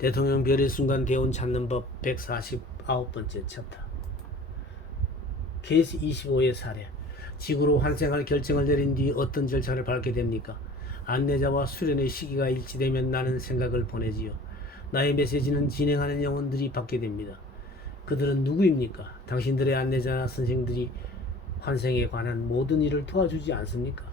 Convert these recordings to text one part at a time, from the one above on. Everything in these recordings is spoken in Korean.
대통령 별의 순간 대운 찾는 법 149번째 챕터. 케이스 25의 사례. 지구로 환생할 결정을 내린 뒤 어떤 절차를 밟게 됩니까? 안내자와 수련의 시기가 일치되면 나는 생각을 보내지요. 나의 메시지는 진행하는 영혼들이 받게 됩니다. 그들은 누구입니까? 당신들의 안내자나 선생들이 환생에 관한 모든 일을 도와주지 않습니까?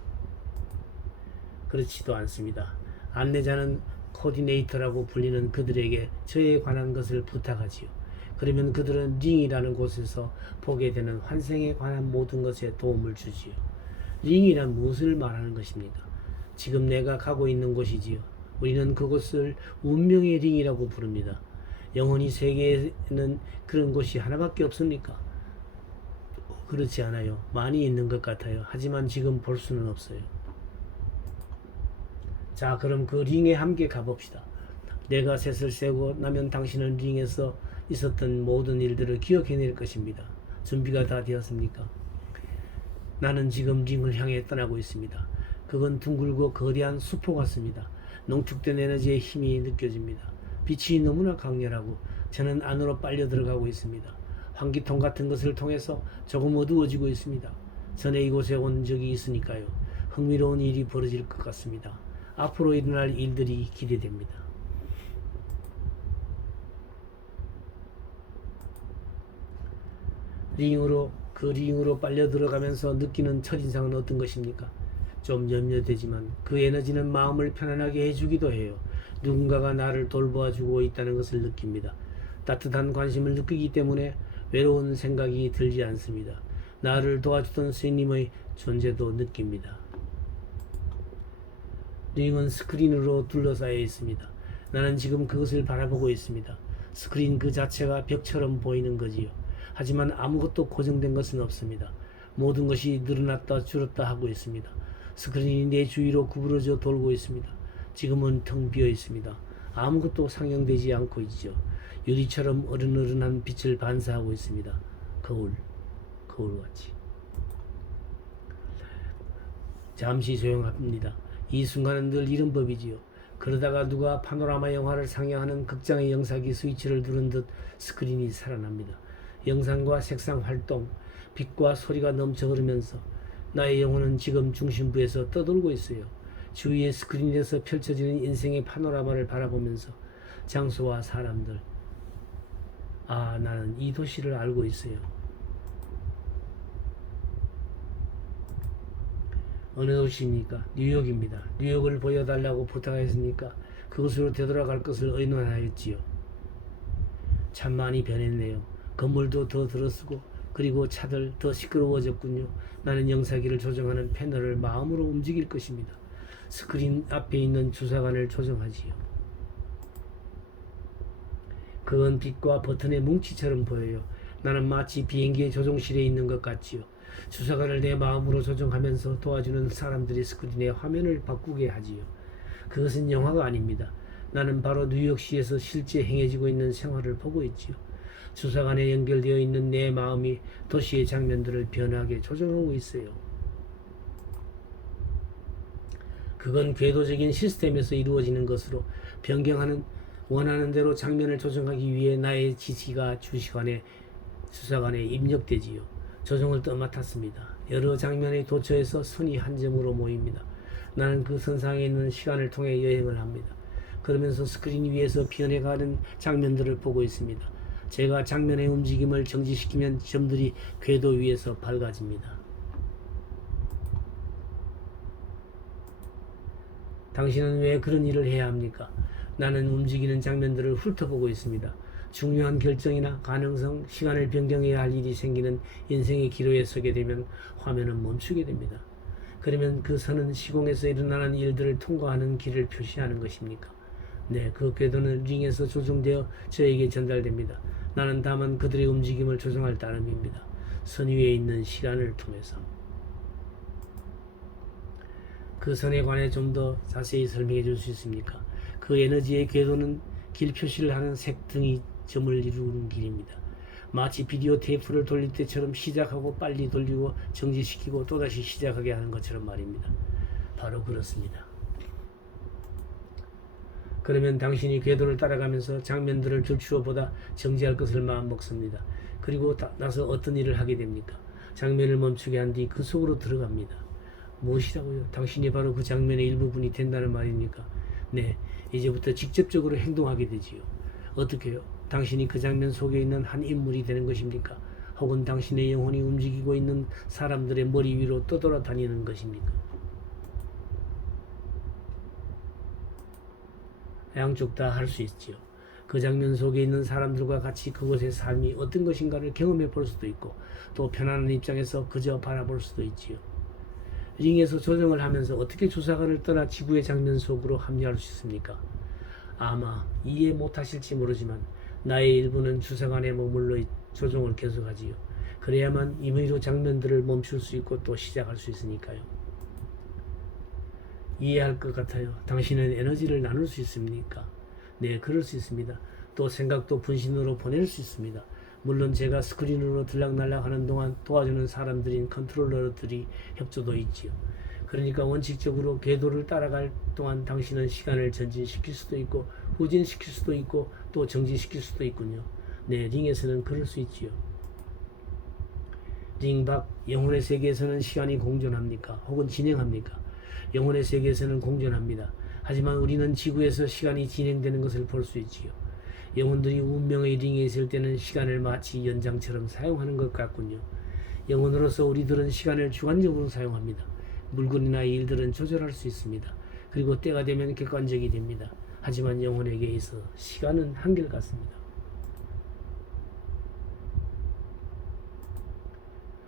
그렇지도 않습니다. 안내자는 코디네이터라고 불리는 그들에게 저에 관한 것을 부탁하지요. 그러면 그들은 링이라는 곳에서 보게 되는 환생에 관한 모든 것에 도움을 주지요. 링이란 무엇을 말하는 것입니까? 지금 내가 가고 있는 곳이지요. 우리는 그곳을 운명의 링이라고 부릅니다. 영원히 세계에는 그런 곳이 하나밖에 없습니까? 그렇지 않아요. 많이 있는 것 같아요. 하지만 지금 볼 수는 없어요. 자, 그럼 그 링에 함께 가봅시다. 내가 셋을 세고 나면 당신은 링에서 있었던 모든 일들을 기억해낼 것입니다. 준비가 다 되었습니까? 나는 지금 링을 향해 떠나고 있습니다. 그건 둥글고 거대한 수포 같습니다. 농축된 에너지의 힘이 느껴집니다. 빛이 너무나 강렬하고 저는 안으로 빨려 들어가고 있습니다. 환기통 같은 것을 통해서 조금 어두워지고 있습니다. 전에 이곳에 온 적이 있으니까요. 흥미로운 일이 벌어질 것 같습니다. 앞으로 일어날 일들이 기대됩니다. 그 링으로 빨려 들어가면서 느끼는 첫인상은 어떤 것입니까? 좀 염려되지만 그 에너지는 마음을 편안하게 해주기도 해요. 누군가가 나를 돌보아주고 있다는 것을 느낍니다. 따뜻한 관심을 느끼기 때문에 외로운 생각이 들지 않습니다. 나를 도와주던 스님의 존재도 느낍니다. 링은 스크린으로 둘러싸여 있습니다. 나는 지금 그것을 바라보고 있습니다. 스크린 그 자체가 벽처럼 보이는 거지요. 하지만 아무것도 고정된 것은 없습니다. 모든 것이 늘어났다 줄었다 하고 있습니다. 스크린이 내 주위로 구부러져 돌고 있습니다. 지금은 텅 비어 있습니다. 아무것도 상영되지 않고 있죠. 유리처럼 어른어른한 빛을 반사하고 있습니다. 거울같이. 잠시 조용합니다. 이 순간은 늘 이런 법이지요. 그러다가 누가 파노라마 영화를 상영하는 극장의 영상기 스위치를 누른 듯 스크린이 살아납니다. 영상과 색상 활동, 빛과 소리가 넘쳐 흐르면서 나의 영혼은 지금 중심부에서 떠돌고 있어요. 주위의 스크린에서 펼쳐지는 인생의 파노라마를 바라보면서 장소와 사람들. 나는 이 도시를 알고 있어요. 어느 도시입니까? 뉴욕입니다. 뉴욕을 보여달라고 부탁했으니까 그곳으로 되돌아갈 것을 의논하였지요. 참 많이 변했네요. 건물도 더 들어서고 그리고 차들 더 시끄러워졌군요. 나는 영사기를 조정하는 패널을 마음으로 움직일 것입니다. 스크린 앞에 있는 주사관을 조정하지요. 그건 빛과 버튼의 뭉치처럼 보여요. 나는 마치 비행기의 조종실에 있는 것 같지요. 주사관을 내 마음으로 조정하면서 도와주는 사람들이 스크린의 화면을 바꾸게 하지요. 그것은 영화가 아닙니다. 나는 바로 뉴욕시에서 실제 행해지고 있는 생활을 보고 있지요. 주사관에 연결되어 있는 내 마음이 도시의 장면들을 변하게 조정하고 있어요. 그건 궤도적인 시스템에서 이루어지는 것으로 변경하는 원하는 대로 장면을 조정하기 위해 나의 지시가 주사관에 입력되지요. 조정을 떠맡았습니다. 여러 장면의 도처에서 선이 한 점으로 모입니다. 나는 그 선상에 있는 시간을 통해 여행을 합니다. 그러면서 스크린 위에서 변해가는 장면들을 보고 있습니다. 제가 장면의 움직임을 정지시키면 점들이 궤도 위에서 밝아집니다. 당신은 왜 그런 일을 해야 합니까? 나는 움직이는 장면들을 훑어보고 있습니다. 중요한 결정이나 가능성, 시간을 변경해야 할 일이 생기는 인생의 기로에 서게 되면 화면은 멈추게 됩니다. 그러면 그 선은 시공에서 일어나는 일들을 통과하는 길을 표시하는 것입니까? 네, 그 궤도는 링에서 조정되어 저에게 전달됩니다. 나는 다만 그들의 움직임을 조정할 따름입니다. 선 위에 있는 시간을 통해서. 그 선에 관해 좀 더 자세히 설명해 줄 수 있습니까? 그 에너지의 궤도는 길 표시를 하는 색등이 점을 이루는 길입니다. 마치 비디오 테이프를 돌릴 때처럼 시작하고 빨리 돌리고 정지시키고 또다시 시작하게 하는 것처럼 말입니다. 바로 그렇습니다. 그러면 당신이 궤도를 따라가면서 장면들을 들추어보다 정지할 것을 마음먹습니다. 그리고 나서 어떤 일을 하게 됩니까? 장면을 멈추게 한 뒤 그 속으로 들어갑니다. 무엇이라고요? 당신이 바로 그 장면의 일부분이 된다는 말입니까? 네, 이제부터 직접적으로 행동하게 되지요. 어떻게요? 당신이 그 장면 속에 있는 한 인물이 되는 것입니까? 혹은 당신의 영혼이 움직이고 있는 사람들의 머리 위로 떠돌아다니는 것입니까? 양쪽 다 할 수 있지요. 그 장면 속에 있는 사람들과 같이 그곳의 삶이 어떤 것인가를 경험해 볼 수도 있고, 또 편안한 입장에서 그저 바라볼 수도 있지요. 링에서 조정을 하면서 어떻게 조사관을 떠나 지구의 장면 속으로 합류할 수 있습니까? 아마 이해 못하실지 모르지만 나의 일부는 주사관에 머물러 조종을 계속하지요. 그래야만 임의로 장면들을 멈출 수 있고 또 시작할 수 있으니까요. 이해할 것 같아요. 당신은 에너지를 나눌 수 있습니까? 네, 그럴 수 있습니다. 또 생각도 분신으로 보낼 수 있습니다. 물론 제가 스크린으로 들락날락 하는 동안 도와주는 사람들인 컨트롤러들이 협조도 있지요. 그러니까 원칙적으로 궤도를 따라갈 동안 당신은 시간을 전진시킬 수도 있고 후진시킬 수도 있고 또 정지시킬 수도 있군요. 네, 링에서는 그럴 수 있지요. 링 밖 영혼의 세계에서는 시간이 공존합니까? 혹은 진행합니까? 영혼의 세계에서는 공존합니다. 하지만 우리는 지구에서 시간이 진행되는 것을 볼 수 있지요. 영혼들이 운명의 링에 있을 때는 시간을 마치 연장처럼 사용하는 것 같군요. 영혼으로서 우리들은 시간을 주관적으로 사용합니다. 물건이나 일들은 조절할 수 있습니다. 그리고 때가 되면 객관적이 됩니다. 하지만 영혼에게 있어 시간은 한결같습니다.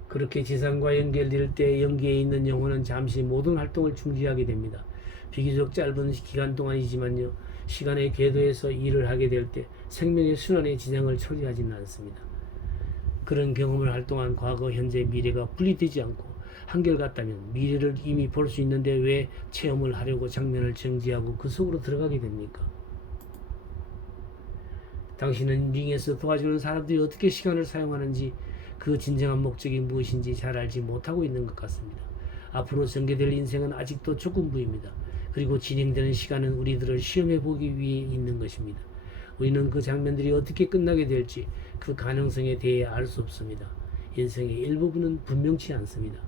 그렇게 지상과 연결될 때 연계에 있는 영혼은 잠시 모든 활동을 중지하게 됩니다. 비교적 짧은 기간 동안이지만요. 시간의 궤도에서 일을 하게 될 때 생명의 순환의 지장을 초래하지는 않습니다. 그런 경험을 할 동안 과거, 현재, 미래가 분리되지 않고 한결같다면 미래를 이미 볼 수 있는데 왜 체험을 하려고 장면을 정지하고 그 속으로 들어가게 됩니까? 당신은 링에서 도와주는 사람들이 어떻게 시간을 사용하는지 그 진정한 목적이 무엇인지 잘 알지 못하고 있는 것 같습니다. 앞으로 전개될 인생은 아직도 조금부입니다. 그리고 진행되는 시간은 우리들을 시험해 보기 위해 있는 것입니다. 우리는 그 장면들이 어떻게 끝나게 될지 그 가능성에 대해 알 수 없습니다. 인생의 일부분은 분명치 않습니다.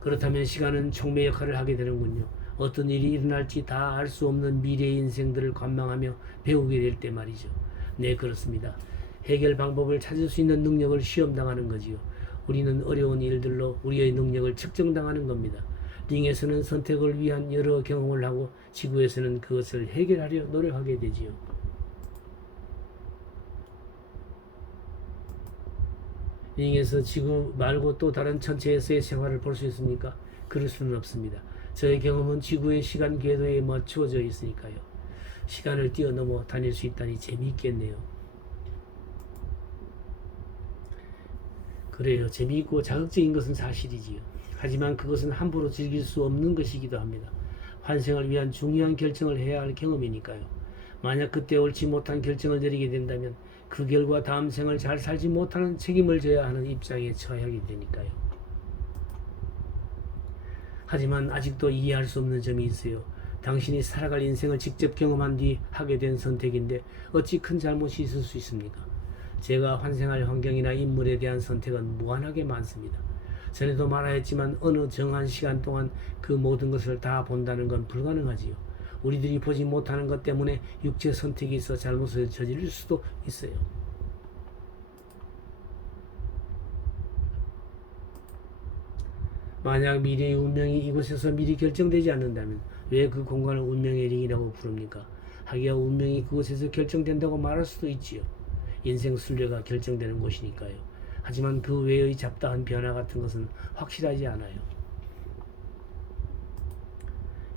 그렇다면 시간은 촉매 역할을 하게 되는군요. 어떤 일이 일어날지 다 알 수 없는 미래의 인생들을 관망하며 배우게 될 때 말이죠. 네, 그렇습니다. 해결 방법을 찾을 수 있는 능력을 시험당하는 거지요. 우리는 어려운 일들로 우리의 능력을 측정당하는 겁니다. 링에서는 선택을 위한 여러 경험을 하고 지구에서는 그것을 해결하려 노력하게 되지요. 링에서 지구 말고 또 다른 천체에서의 생활을 볼 수 있습니까? 그럴 수는 없습니다. 저의 경험은 지구의 시간 궤도에 맞추어져 있으니까요. 시간을 뛰어넘어 다닐 수 있다니 재미있겠네요. 그래요. 재미있고 자극적인 것은 사실이지요. 하지만 그것은 함부로 즐길 수 없는 것이기도 합니다. 환생을 위한 중요한 결정을 해야 할 경험이니까요. 만약 그때 옳지 못한 결정을 내리게 된다면 그 결과 다음 생을 잘 살지 못하는 책임을 져야 하는 입장에 처하게 되니까요. 하지만 아직도 이해할 수 없는 점이 있어요. 당신이 살아갈 인생을 직접 경험한 뒤 하게 된 선택인데 어찌 큰 잘못이 있을 수 있습니까? 제가 환생할 환경이나 인물에 대한 선택은 무한하게 많습니다. 전에도 말하였지만 어느 정한 시간 동안 그 모든 것을 다 본다는 건 불가능하지요. 우리들이 보지 못하는 것 때문에 육체 선택이 있어 잘못을 저지를 수도 있어요. 만약 미래의 운명이 이곳에서 미리 결정되지 않는다면 왜 그 공간을 운명의 링이라고 부릅니까? 하기야 운명이 그곳에서 결정된다고 말할 수도 있지요. 인생 순례가 결정되는 곳이니까요. 하지만 그 외의 잡다한 변화 같은 것은 확실하지 않아요.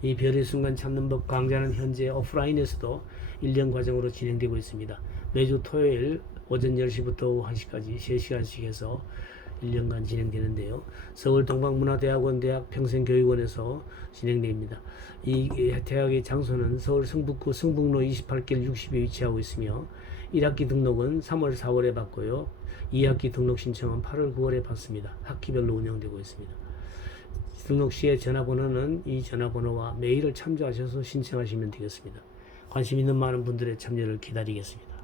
이 별의 순간 찾는 법 강좌는 현재 오프라인에서도 1년 과정으로 진행되고 있습니다. 매주 토요일 오전 10시부터 오후 1시까지 3시간씩 해서 1년간 진행되는데요. 서울 동방문화대학원 대학 평생교육원에서 진행됩니다. 이 대학의 장소는 서울 성북구 성북로 28길 60에 위치하고 있으며 1학기 등록은 3월 4월에 받고요. 2학기 등록 신청은 8월 9월에 받습니다. 학기별로 운영되고 있습니다. 등록 시에 전화번호는 이 전화번호와 메일을 참조하셔서 신청하시면 되겠습니다. 관심 있는 많은 분들의 참여를 기다리겠습니다.